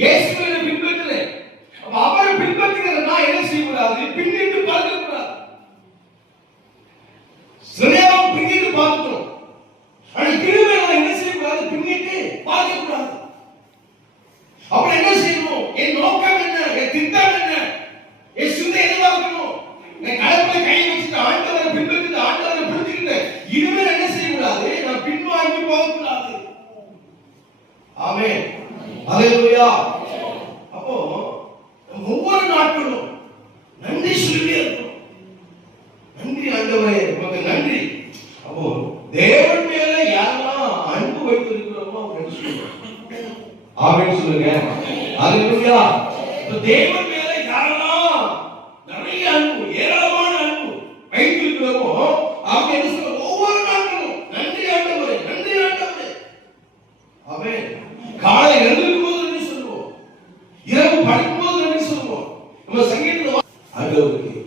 இயேசுவை பின்பற்றுறேன். அவரை பின்பற்றுகிற நான் என்ன செய்யக்கூடாது? பின்னிட்டு பார்க்க கூடாது. சிலையாவும் பின்னிட்டு பார்க்கிறோம். ஆனால் கிருபை என்ன செய்யக்கூடாது? பின்னிட்டு பார்க்க கூடாது. அப்புறம் என்ன செய்யணும்? என் நோக்கம் என்ன? என் திட்டம் என்ன? என் சிந்தை எதிர்பார்க்கணும். என் கடவுளை கை வச்சுட்டு ஆண்டவரை பின்பற்றிட்டு ஆண்டவரை பிடிச்சிக்கிட்டு இனிமேல் என்ன செய்யக்கூடாது? நான் பின்வாங்கி போகக்கூடாது. ஆமென். ஹல்லேலூயா. அப்போ ஒவ்வொரு நாட்களும் நன்றி சொல்லிட்டே இருக்கணும். நன்றி ஆண்டவரே, உமக்கு நன்றி. அப்போ தேவன் மேல யாரெல்லாம் அன்பு வைத்திருக்கிறோமோ அவங்க சொல்லுங்க. ஆமென் சொல்லுங்க. ஹல்லேலூயா. இப்போ தேவன் மேல யாரெல்லாம் நிறைய அன்பு, ஏராளமான அன்பு வைத்திருக்கிறோமோ அவங்க என்ன சொல்லுங்க? ஒவ்வொரு நாட்களும் நன்றி ஆண்டவரே, நன்றி ஆண்டவரே. ஆமென். காலை எழுந்திருக்கும் போது நன்றி சொல்லுவோம், இரவு படுக்கும் போது நன்றி சொல்லுவோம். நம்ம சங்கீதத்துல ஆண்டவருக்கு